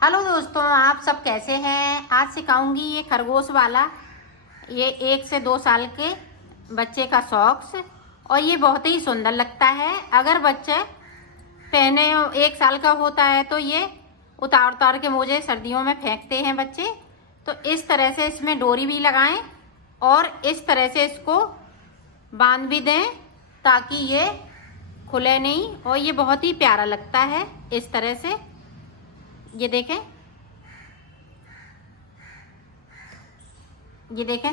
Hello दोस्तों, आप सब कैसे हैं। आज सिखाऊंगी ये खरगोश वाला, ये 1 से 2 साल के बच्चे का सॉक्स। और ये बहुत ही सुंदर लगता है। अगर बच्चे पहने 1 साल का होता है तो ये उतार उतार के मोजे सर्दियों में फेंकते हैं बच्चे। तो इस तरह से इसमें डोरी भी लगाएं और इस तरह से इसको बांध भी दें ताकि ये खुले नहीं। और ये बहुत ही प्यारा लगता है इस तरह से। ये देखें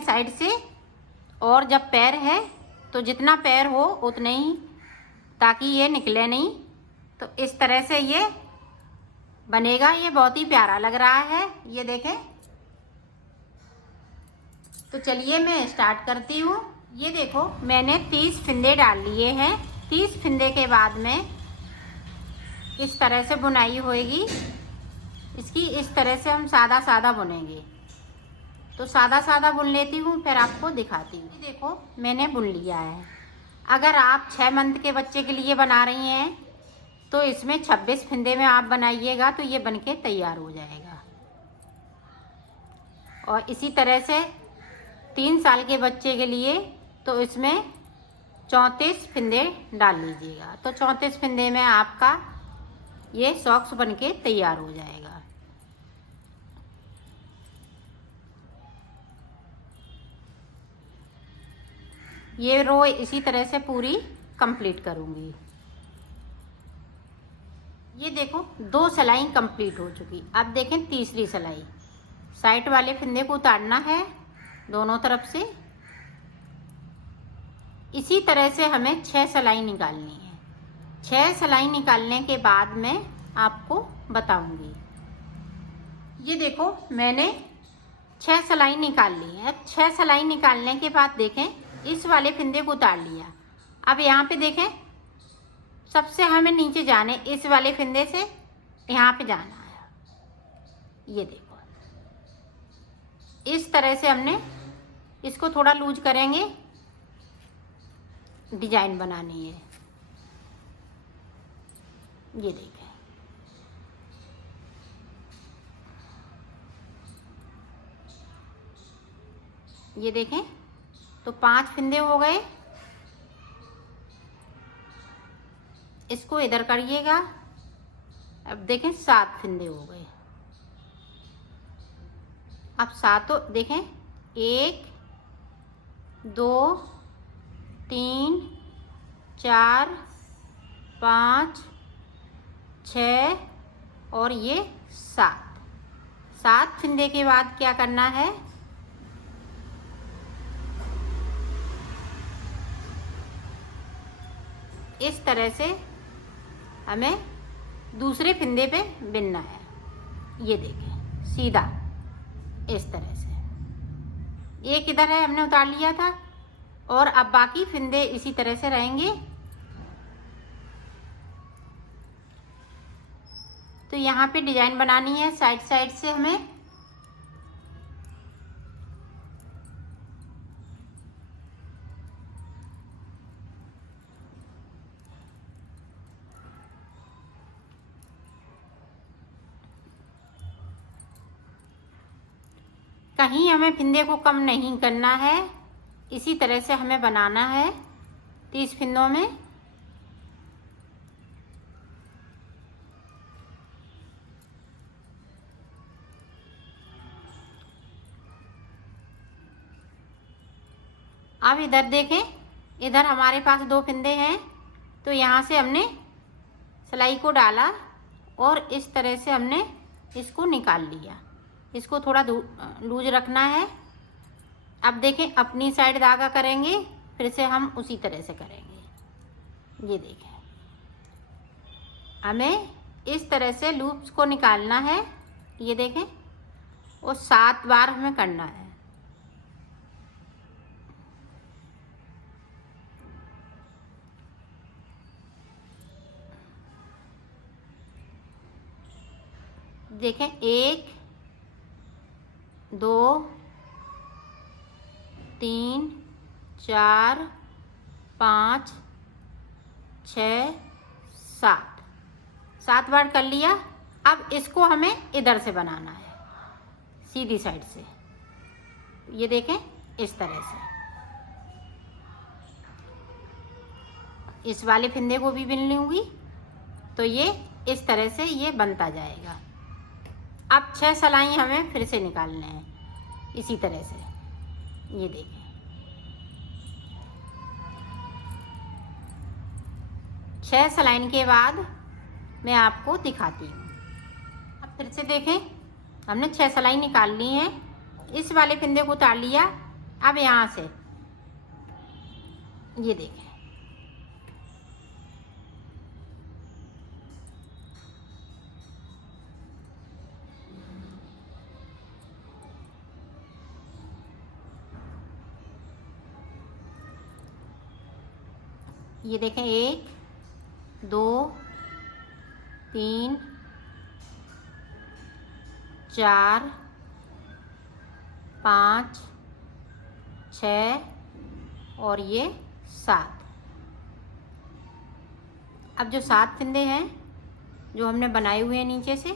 साइड से। और जब पैर है तो जितना पैर हो उतने ही, ताकि ये निकले नहीं। तो इस तरह से ये बनेगा। ये बहुत ही प्यारा लग रहा है, ये देखें। तो चलिए मैं स्टार्ट करती हूँ। ये देखो, मैंने 30 फिंदे डाल लिए हैं। 30 फिंदे के बाद में इस तरह से बुनाई होएगी इसकी। इस तरह से हम सादा सादा बुनेंगे। तो सादा सादा बुन लेती हूँ, फिर आपको दिखाती हूँ। देखो, मैंने बुन लिया है। अगर आप 6 मंथ के बच्चे के लिए बना रही हैं तो इसमें 26 फिंदे में आप बनाइएगा तो ये बनके तैयार हो जाएगा। और इसी तरह से 3 साल के बच्चे के लिए तो इसमें 34 फिंदे डाल लीजिएगा। तो 34 फिंदे में आपका ये सॉक्स बनके तैयार हो जाएगा। ये रो इसी तरह से पूरी कंप्लीट करूंगी। ये देखो, 2 सिलाई कंप्लीट हो चुकी। अब देखें तीसरी सिलाई। साइड वाले फिंदे को उतारना है दोनों तरफ से। इसी तरह से हमें 6 सिलाई निकालनी है। 6 सिलाई निकालने के बाद मैं आपको बताऊंगी। ये देखो, मैंने 6 सिलाई निकाल ली है। 6 सिलाई निकालने के बाद देखें, इस वाले फिंदे को उतार लिया। अब यहाँ पे देखें, सबसे हमें नीचे जाने, इस वाले फिंदे से यहाँ पे जाना है। ये देखो, इस तरह से हमने इसको थोड़ा लूज करेंगे, डिजाइन बनानी है। ये देखें, ये देखें। तो 5 फिंदे हो गए। इसको इधर करिएगा। अब देखें 7 फिंदे हो गए। अब सातों देखें, 1 2 3 4 5 6 और ये 7 फिंदे के बाद क्या करना है, इस तरह से हमें दूसरे फिंदे पे बिनना है। ये देखें, सीधा इस तरह से। एक इधर है, हमने उतार लिया था। और अब बाकी फिंदे इसी तरह से रहेंगे। तो यहाँ पे डिजाइन बनानी है साइड साइड से हमें। कहीं हमें फिंदे को कम नहीं करना है। इसी तरह से हमें बनाना है 30 फिंदों में। अब इधर देखें, इधर हमारे पास 2 फिंदे हैं। तो यहाँ से हमने सिलाई को डाला और इस तरह से हमने इसको निकाल लिया। इसको थोड़ा लूज रखना है। अब देखें, अपनी साइड धागा करेंगे, फिर से हम उसी तरह से करेंगे। ये देखें, हमें इस तरह से लूप्स को निकालना है। ये देखें, और 7 बार हमें करना है। देखें, 1 2 3 4 5 6 7 बार कर लिया। अब इसको हमें इधर से बनाना है, सीधी साइड से। ये देखें इस तरह से। इस वाले फंदे को भी बिन लूँगी तो ये इस तरह से ये बनता जाएगा। अब 6 सिलाई हमें फिर से निकालने हैं इसी तरह से। ये देखें, 6 सिलाई के बाद मैं आपको दिखाती हूँ। अब फिर से देखें, हमने 6 सिलाई निकाल ली हैं। इस वाले फंदे को उतार लिया। अब यहाँ से ये देखें, ये देखें 1 2 3 4 5 6 और ये 7। अब जो 7 फंदे हैं जो हमने बनाए हुए हैं नीचे से,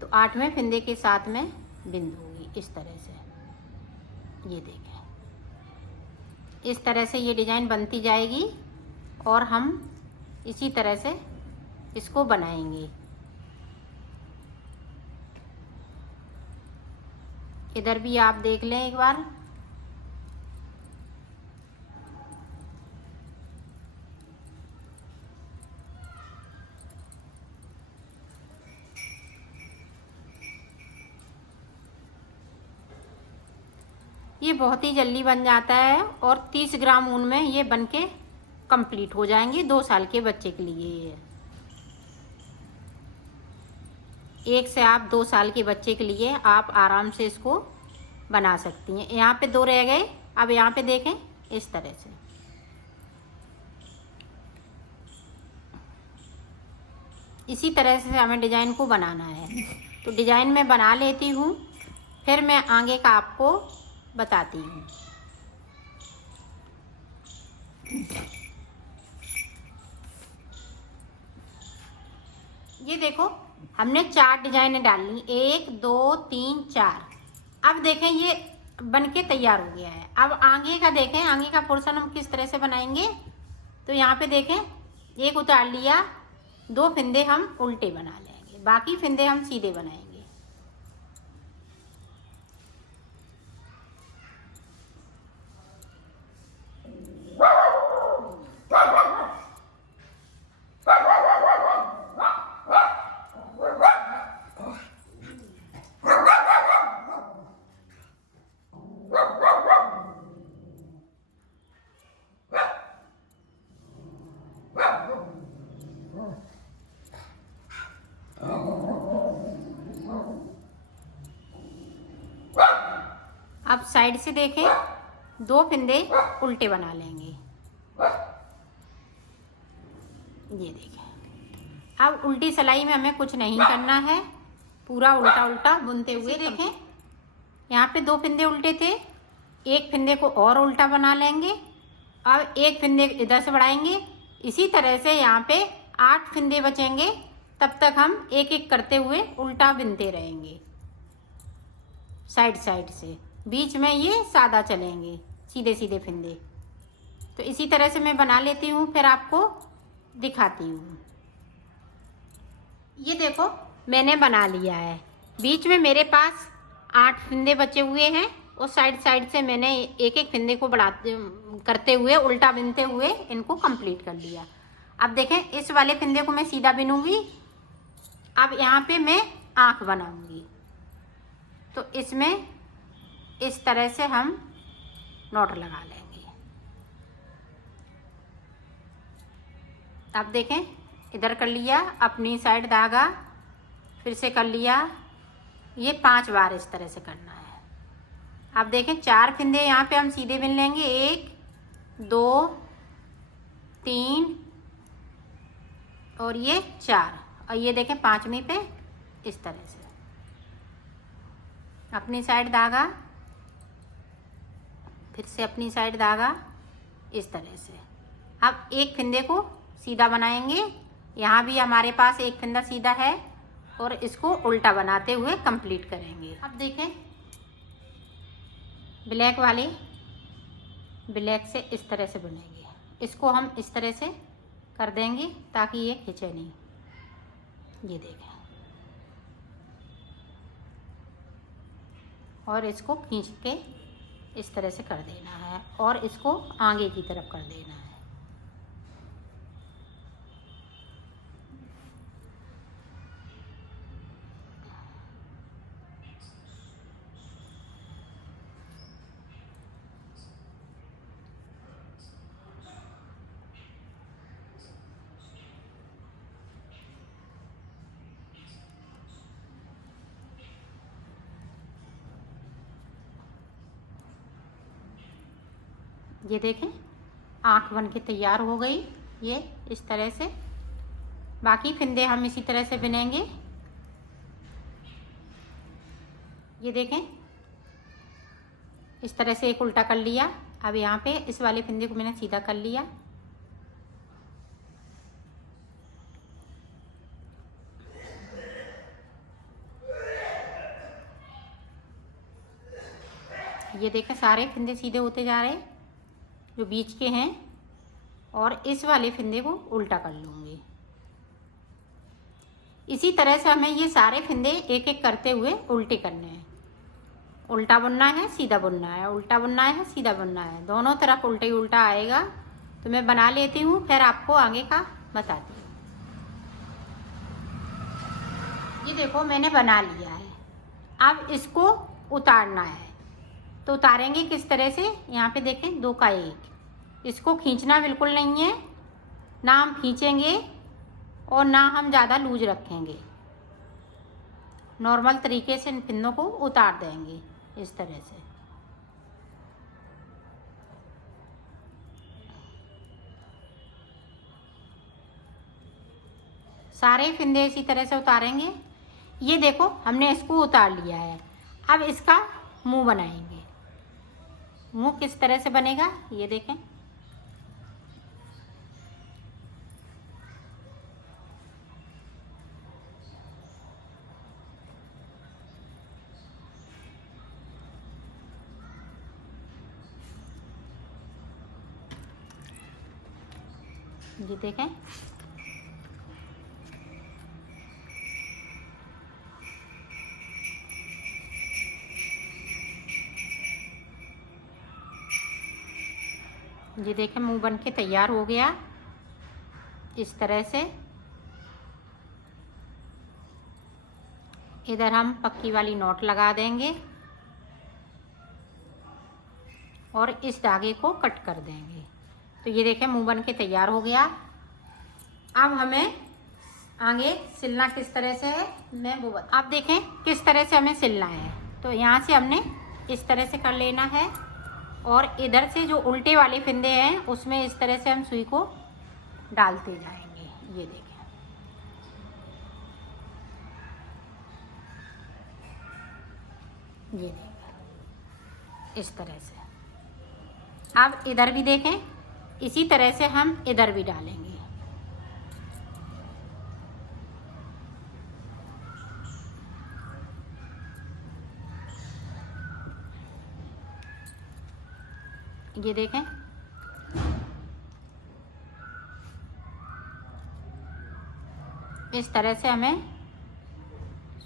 तो 8वें फंदे के साथ में बिन दूंगी इस तरह से। ये देखें, इस तरह से ये डिज़ाइन बनती जाएगी और हम इसी तरह से इसको बनाएंगे। इधर भी आप देख लें एक बार। ये बहुत ही जल्दी बन जाता है और 30 ग्राम ऊन में ये बनके कंप्लीट हो जाएंगे 2 साल के बच्चे के लिए। 1 से आप 2 साल के बच्चे के लिए आप आराम से इसको बना सकती हैं। यहाँ पे 2 रह गए। अब यहाँ पे देखें इस तरह से। इसी तरह से हमें डिज़ाइन को बनाना है। तो डिज़ाइन मैं बना लेती हूँ, फिर मैं आगे का आपको बताती हूँ। ये देखो, हमने 4 डिजाइनें डाली, 1 2 3 4। अब देखें ये बनके तैयार हो गया है। अब आगे का देखें, आगे का पोर्शन हम किस तरह से बनाएंगे। तो यहाँ पे देखें, 1 उतार लिया, 2 फंदे हम उल्टे बना लेंगे, बाकी फंदे हम सीधे बनाएंगे। अब साइड से देखें, 2 फंदे उल्टे बना लेंगे। ये देखें, अब उल्टी सिलाई में हमें कुछ नहीं करना है, पूरा उल्टा उल्टा बुनते हुए देखें। यहाँ पे 2 फंदे उल्टे थे, 1 फंदे को और उल्टा बना लेंगे। अब 1 फंदे इधर से बढ़ाएंगे। इसी तरह से यहाँ पे 8 फंदे बचेंगे, तब तक हम एक एक करते हुए उल्टा बुनते रहेंगे साइड साइड से। बीच में ये सादा चलेंगे, सीधे सीधे फंदे। तो इसी तरह से मैं बना लेती हूँ, फिर आपको दिखाती हूँ। ये देखो, मैंने बना लिया है। बीच में मेरे पास 8 फंदे बचे हुए हैं और साइड साइड से मैंने एक एक फंदे को बढ़ाते करते हुए उल्टा बुनते हुए इनको कंप्लीट कर लिया। अब देखें, इस वाले फंदे को मैं सीधा बुनूंगी। अब यहाँ पे मैं आँख बनाऊंगी, तो इसमें इस तरह से हम नॉट लगा लेंगे। अब देखें, इधर कर लिया, अपनी साइड धागा फिर से कर लिया। ये 5 बार इस तरह से करना है। अब देखें, 4 फंदे यहाँ पे हम सीधे बुन लेंगे, 1 2 3 और ये 4। और ये देखें 5वीं पे इस तरह से अपनी साइड धागा, फिर से अपनी साइड धागा, इस तरह से। अब एक फंदे को सीधा बनाएंगे यहाँ भी हमारे पास एक फंदा सीधा है और इसको उल्टा बनाते हुए कंप्लीट करेंगे। अब देखें ब्लैक वाले ब्लैक से इस तरह से बुनेंगे, इसको हम इस तरह से कर देंगे ताकि ये खींचे नहीं। ये देखें, और इसको खींच के इस तरह से कर देना है और इसको आगे की तरफ कर देना है। ये देखें आँख बन के तैयार हो गई, ये इस तरह से। बाकी फिंदे हम इसी तरह से बुनेंगे। ये देखें इस तरह से एक उल्टा कर लिया। अब यहाँ पे इस वाले फिंदे को मैंने सीधा कर लिया। ये देखें सारे फिंदे सीधे होते जा रहे हैं जो बीच के हैं, और इस वाले फिंदे को उल्टा कर लूँगी। इसी तरह से हमें ये सारे फिंदे एक एक करते हुए उल्टे करने हैं। उल्टा बुनना है, सीधा बुनना है, उल्टा बुनना है, सीधा बुनना है, दोनों तरफ उल्टा ही उल्टा आएगा। तो मैं बना लेती हूँ, फिर आपको आगे का बताती हूँ। ये देखो मैंने बना लिया है। अब इसको उतारना है। तो उतारेंगे किस तरह से, यहाँ पे देखें 2 का 1। इसको खींचना बिल्कुल नहीं है, ना हम खींचेंगे और ना हम ज़्यादा लूज रखेंगे। नॉर्मल तरीके से इन फिंदों को उतार देंगे इस तरह से। सारे फिंदे इसी तरह से उतारेंगे। ये देखो हमने इसको उतार लिया है। अब इसका मुंह बनाएंगे। मुंह किस तरह से बनेगा ये देखें। ये देखें ये देखें मुंह बन के तैयार हो गया इस तरह से। इधर हम पक्की वाली नॉट लगा देंगे और इस धागे को कट कर देंगे। तो ये देखें मुंह बन के तैयार हो गया। अब हमें आगे सिलना किस तरह से है मैं वो बता। आप देखें किस तरह से हमें सिलना है। तो यहाँ से हमने इस तरह से कर लेना है और इधर से जो उल्टे वाले फिंदे हैं उसमें इस तरह से हम सुई को डालते जाएंगे। ये देखें ये देखें इस तरह से। अब इधर भी देखें इसी तरह से हम इधर भी डालेंगे। ये देखें इस तरह से हमें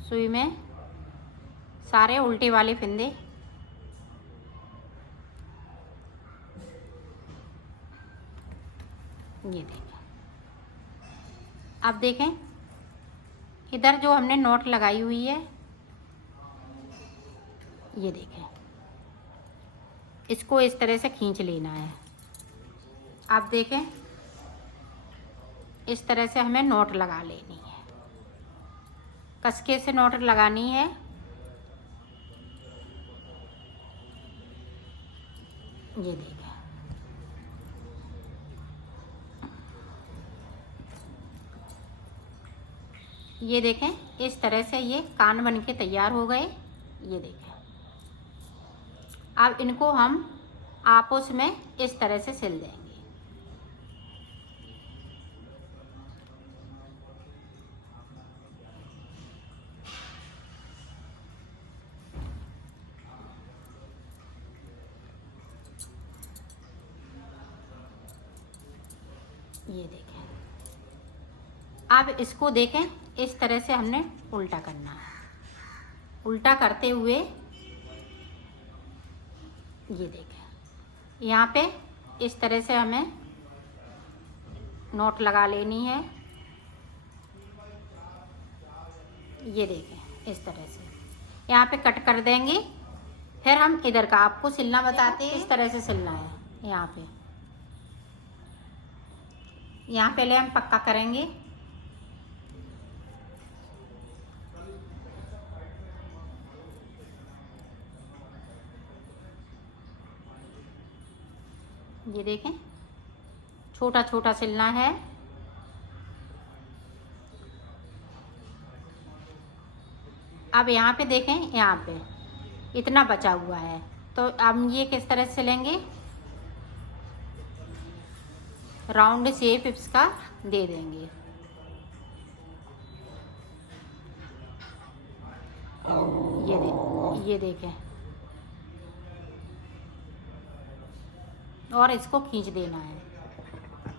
सुई में सारे उल्टे वाले फिंदे ये देखें। अब देखें इधर जो हमने नॉट लगाई हुई है ये देखें इसको इस तरह से खींच लेना है। आप देखें इस तरह से हमें नॉट लगा लेनी है, कसके से नॉट लगानी है। ये देखें ये देखें इस तरह से ये कान बन के तैयार हो गए। ये देखें अब इनको हम आपस में इस तरह से सिल देंगे। ये देखें। अब इसको देखें, इस तरह से हमने उल्टा करना है। उल्टा करते हुए ये देखें, यहाँ पे इस तरह से हमें नोट लगा लेनी है। ये देखें, इस तरह से यहाँ पे कट कर देंगे। फिर हम इधर का आपको सिलना बताते हैं। इस तरह से सिलना है। यहाँ पहले हम पक्का करेंगे। ये देखें, छोटा छोटा सिलना है। अब यहाँ पे देखें, यहाँ पे इतना बचा हुआ है, तो हम ये किस तरह से सिलेंगे, राउंड शेप इसका दे देंगे। ये देखें, और इसको खींच देना है।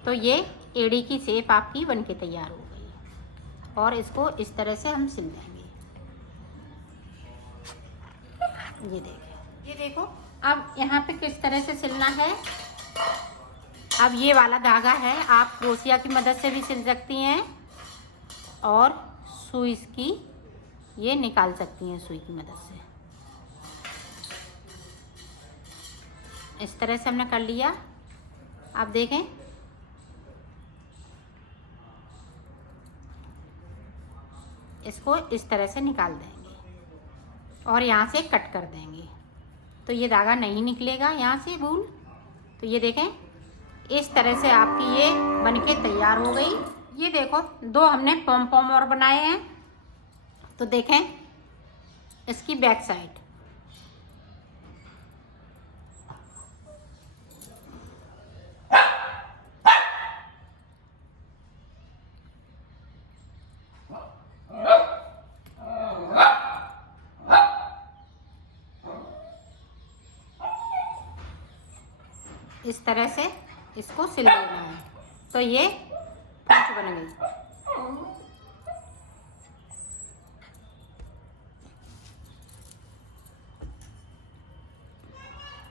तो ये एड़ी की शेप आपकी बनके तैयार हो गई। और इसको इस तरह से हम सिल देंगे। ये देखो, अब यहाँ पे किस तरह से सिलना है। अब ये वाला धागा है, आप क्रोशिया की मदद से भी सिल सकती हैं और सुई की ये निकाल सकती हैं सुई की मदद से। इस तरह से हमने कर लिया। आप देखें, इसको इस तरह से निकाल देंगे और यहाँ से कट कर देंगे, तो ये धागा नहीं निकलेगा यहाँ से भूल। तो ये देखें, इस तरह से आपकी ये बनके तैयार हो गई। ये देखो, दो हमने पॉम पॉम और बनाए हैं। तो देखें, इसकी बैक साइड, इस तरह से इसको सिल देना है। तो ये पूंछ बन गई।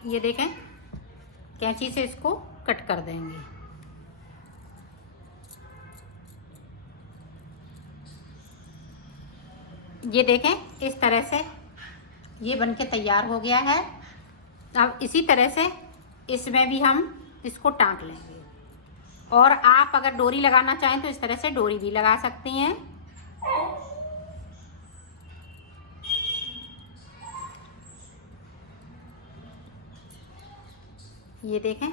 ये देखें, कैंची से इसको कट कर देंगे। ये देखें, इस तरह से ये बनके तैयार हो गया है। अब इसी तरह से इसमें भी हम इसको टाँक लेंगे। और आप अगर डोरी लगाना चाहें तो इस तरह से डोरी भी लगा सकती हैं। ये देखें,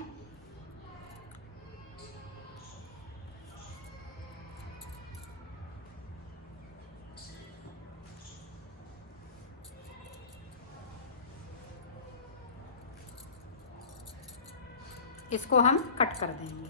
इसको हम कट कर देंगे।